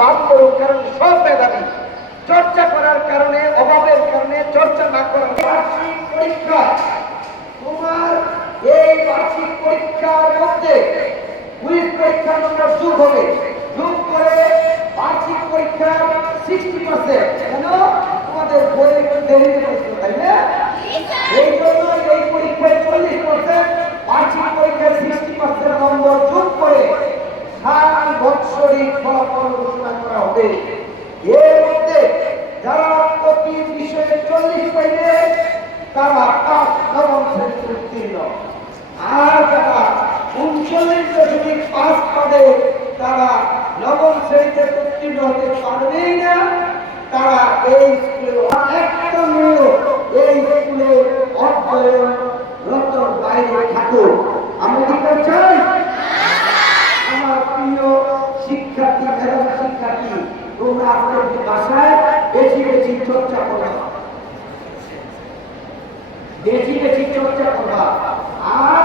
বাদ করুক কারণ সব মেধাবী চর্চা করার কারণে অভাবের কারণে চর্চা না করার বার্ষিক পরীক্ষা। তোমার এই বার্ষিক পরীক্ষার মধ্যে কুইজ পরীক্ষার নম্বর যোগ হবে। যোগ করে বার্ষিক পরীক্ষার সিক্সটি পার্সেন্ট কেন? তোমাদের বই একটু দেরিতে তাই না? এই জন্য এই পরীক্ষায় চল্লিশ পার্সেন্ট বার্ষিক পরীক্ষায় সিক্সটি পার্সেন্ট নম্বর যোগ করে সারা বৎসরিক ফলাফল ঘোষণা করা হবে এর মধ্যে যারা প্রতি বিষয়ে চল্লিশ পাইবে তারা আর যারা উনচল্লিশ দশমিক পাঁচ তারা নবম শ্রেণীতে উত্তীর্ণ না, তারা এই স্কুলে একটা এই স্কুলে অধ্যয়নরত বাইরে থাকুক। আমরা কি আমার প্রিয় শিক্ষার্থী এবং শিক্ষার্থী, তোমরা আপনাদের বাসায় বেশি বেশি চর্চা করো। বেশি বেশি চর্চা করবা আর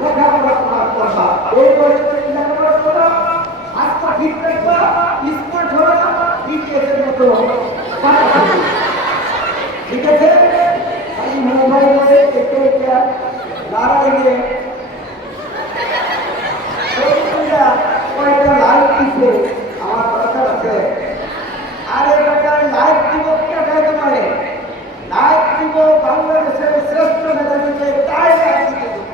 লেখাপড়া করা করবা এই বয়সে লেখাপড়া করবা আস্থা ঠিক রাখবা স্মার্ট হবে না বিটিএসের মতো। ঠিক আছে? খালি মোবাইলে একটু একটা লড়াইয়ে কয়টা লাইক দিছে আমার দরকার আছে আরে বেটা লাইক দিব কেটে তোমারে লাইক দিব বাংলাদেশের শ্রেষ্ঠ মেধাবীকে তাই লাইক দিতে দেবো।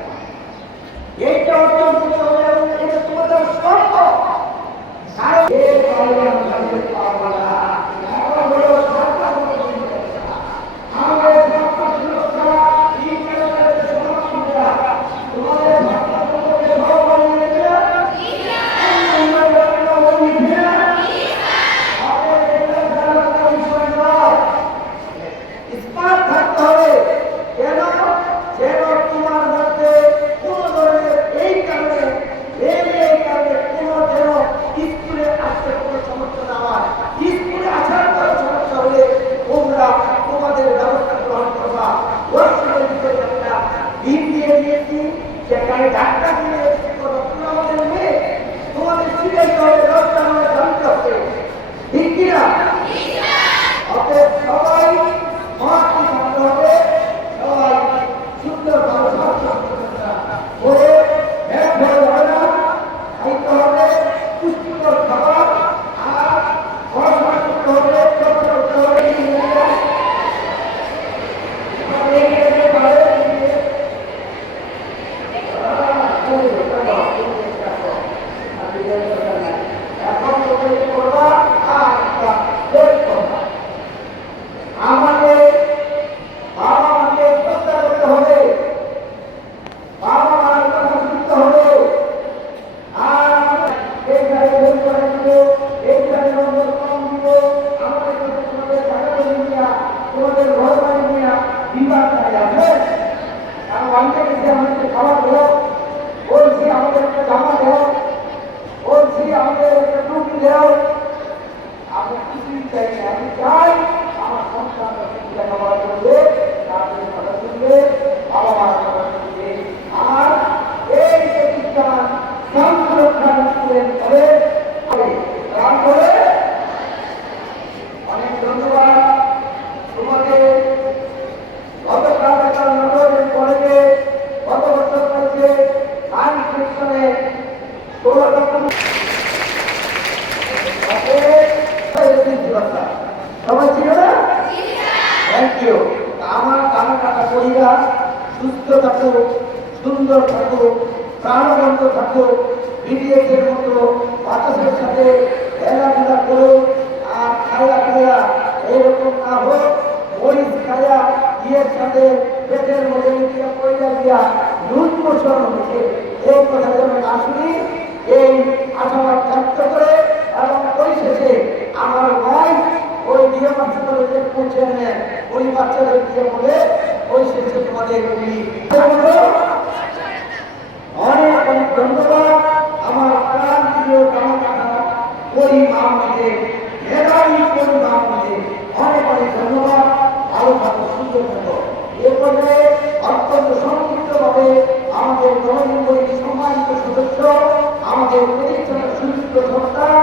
এইটা অর্জন করতে হবে এবং এটা তোমাদের সম্ভব কারণ এই বাংলাদেশে পাবো না। এখন হলো সরকার আমাদের সরকার সুরক্ষা এই কারণে সমাপ্তিটা তোমাদের সরকার তোমাদের সহকারী নিয়েছে ইস্পাত থাকতে হবে কেন যেন তোমার মধ্যে কোন ধরনের এই কারণে এই এই কারণে কোন যেন স্কুলে আসতে কোনো সমস্যা না হয় স্কুলে আসার কোনো সমস্যা হলে তোমরা তোমাদের ব্যবস্থা গ্রহণ করবা ওই সময় ভিতরে একটা দিন দিয়ে দিয়েছি সেখানে ডাক্তার দিয়ে করো তুমি আমাদের মেয়ে তোমাদের শিখাইতে হবে ব্যবস্থা আমাদের জানতে হবে ঠিক কিনা অতএব সবাই মহাত্মী থাকতে হবে সবাই সুন্দরভাবে স্বাস্থ্য করে এক হয়ে হবে না খাইতে হবে পুষ্টিকর খাবার আর পড়াশোনা করতে হবে চর্চা করতে হবে এখন তুমি করবা আর একটা শেষ করবা আমাকে বাবা মাকে শ্রদ্ধা করতে হবে বাবা মার কথা শুনতে হবে আর এইখানে ভুল করে দিব এইখানে নম্বর কম দিব আমাদের কাছে তোমাদের টাকা পয়সা নিয়া তোমাদের ঘর বাড়ি নিয়া বিবাদ চাই আছে কারণ অনেকে গেছে আমাদেরকে খাবার দেও বলছি আমাদের একটা জামা দেও বলছি আমাদের একটা টুপি দেও আমি কিছুই চাই না আমি চাই আমার সন্তান লেখাপড়া করবে তাদের কথা শুনবে বাবা মার কথা শুনবে আর এই প্রতিষ্ঠান গ্রাম সুরক্ষা স্কুলের করে গ্রাম করে অনেক ধন্যবাদ তোমাদের গতকাল একটা নগরের কলেজে গত বছর করেছে সায়েন্স সেকশনে ষোলো রকম সবাই ছিল না থ্যাংক ইউ আমার কানা কাটা পরিবার থাকুক সুন্দর থাকুক প্রাণবন্ত থাকুক বিডিএস এর মতো বাতাসের সাথে খেলাধুলা করুক আর খাইয়া খাইয়া এইরকম না হোক, মরিচ খাইয়া ইয়ের সাথে পেটের মধ্যে দিয়া পয়লা দিয়া নুন মোশন হয়েছে এই কথা যেন না শুনি, এই আশাবাদ ব্যক্ত করে এবং পরিশেষে আমার ভাই ওই দিয়ে বাচ্চাদের পৌঁছে নেন ওই বাচ্চাদের দিয়ে বলে ওই শেষে তোমাদের অনেক অনেক ধন্যবাদ আমার প্রাণ প্রিয় গামা কাটা ওই মামদের মেধাবী ওই মামদের অনেক অনেক ধন্যবাদ ভালো থাকো সুন্দর থাকো এ পর্যায়ে অত্যন্ত সংক্ষিপ্তভাবে আমাদের গণমন্ডলীর সম্মানিত সদস্য, আমাদের প্রতিষ্ঠানের সুযোগ্য আমার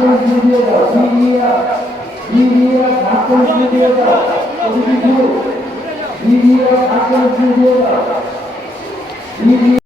ঠাকুর দিয়ে দাও বিরিয়া বিরিয়া ঠাকুর দিয়ে দাও বিরিয়া ঠাকুর দিয়ে দাও বিরিয়া